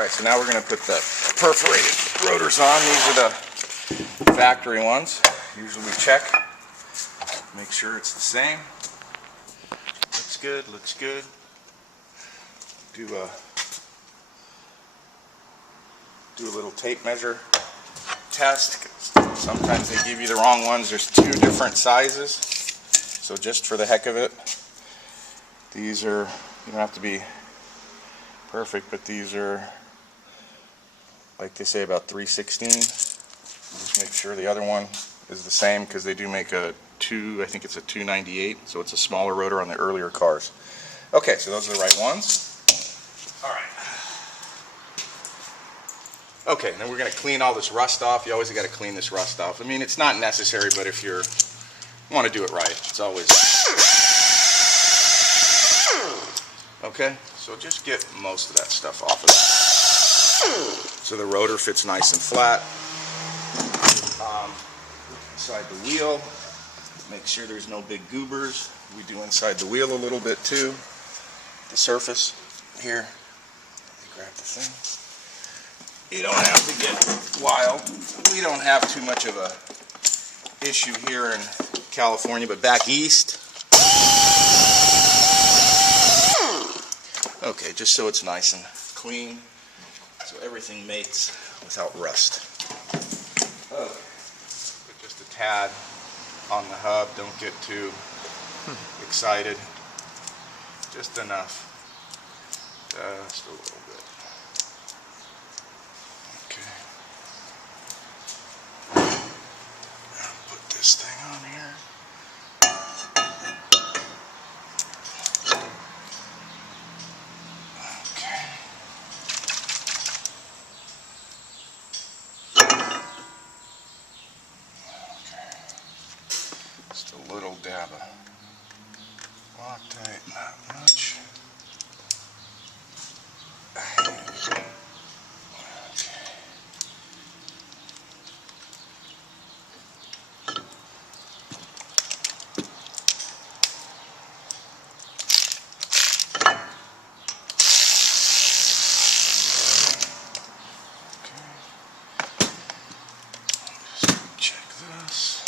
Alright, so now we're going to put the perforated rotors on. These are the factory ones. Usually we check, make sure it's the same. Looks good, looks good. Do a little tape measure test. Sometimes they give you the wrong ones. There's two different sizes. So just for the heck of it, these are, you don't have to be perfect, but these are, like they say, about 3/16. Just make sure the other one is the same, because they do make a I think it's a 298, so it's a smaller rotor on the earlier cars. Okay, so those are the right ones. Alright. Okay, then we're going to clean all this rust off. You always got to clean this rust off. I mean, it's not necessary, but if you want to do it right, it's always... Okay, so just get most of that stuff off of it, so the rotor fits nice and flat. Inside the wheel, make sure there's no big goobers. We do inside the wheel a little bit too. The surface here, grab the thing. You don't have to get wild. We don't have too much of a issue here in California, but back east, okay, just so it's nice and clean, so everything mates without rust. Okay. Put just a tad on the hub, don't get too excited, just enough, just a little bit. Okay. I'll put this thing on here. Just a little dab of Loctite, not much. Okay. Just check this.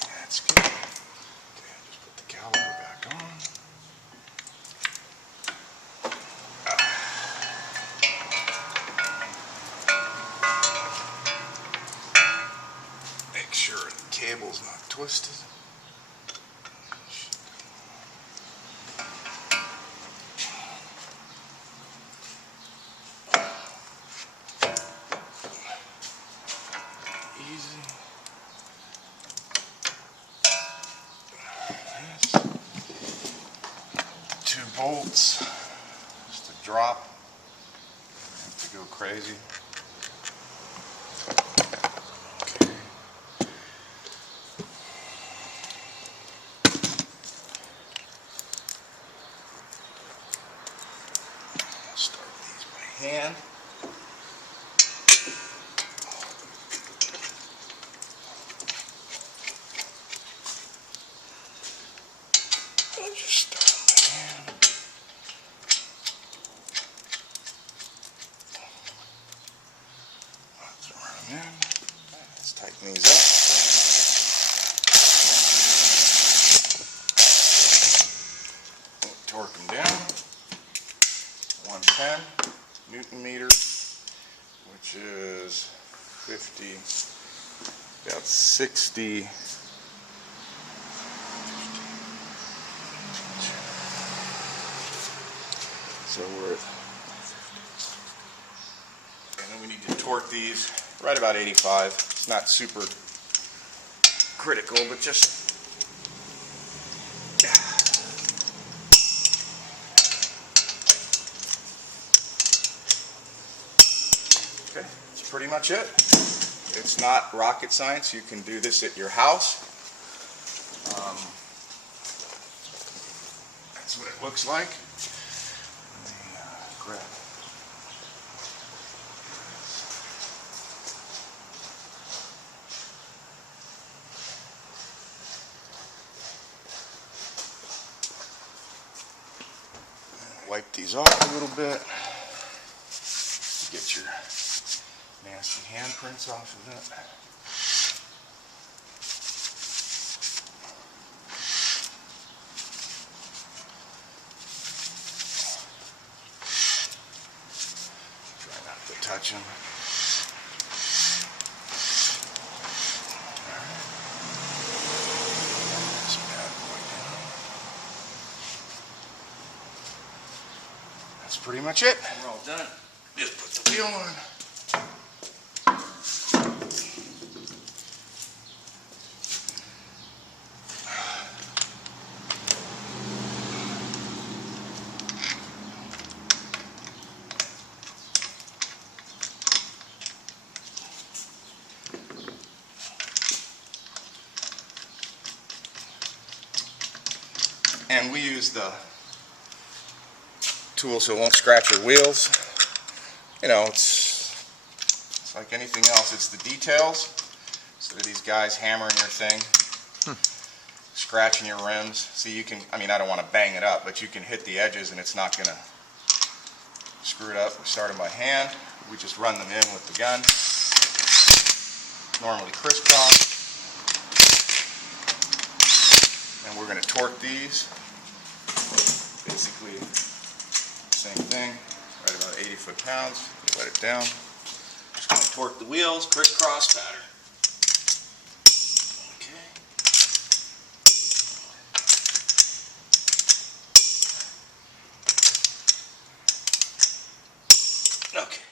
That's good. Okay, just put the caliper back on. Make sure the cable's not twisted. Easy. Two bolts, just a drop. Have to go crazy. Okay. I'll start these by hand. I'll just start by hand. Let's run them in. Let's tighten these up. Torque them down. 110 Newton meter, which is 50, about 60. So we're at, and then we need to torque these right about 85. It's not super critical, but just okay. That's pretty much it. It's not rocket science. You can do this at your house. That's what it looks like. Grab. wipe these off a little bit. Get your nasty handprints off of it. Try not to touch them. That's pretty much it. We're all done. Just put the wheel on. And we use the tool so it won't scratch your wheels. You know, it's like anything else. It's the details. So that these guys hammering your thing, scratching your rims. See, you can, I mean, I don't want to bang it up, but you can hit the edges and it's not going to screw it up. We start them by hand. We just run them in with the gun. Normally crisscross. And we're going to torque these. Basically, same thing, right about 80 foot-pounds. Let it down. Just going to torque the wheels, crisscross pattern. Okay. Okay.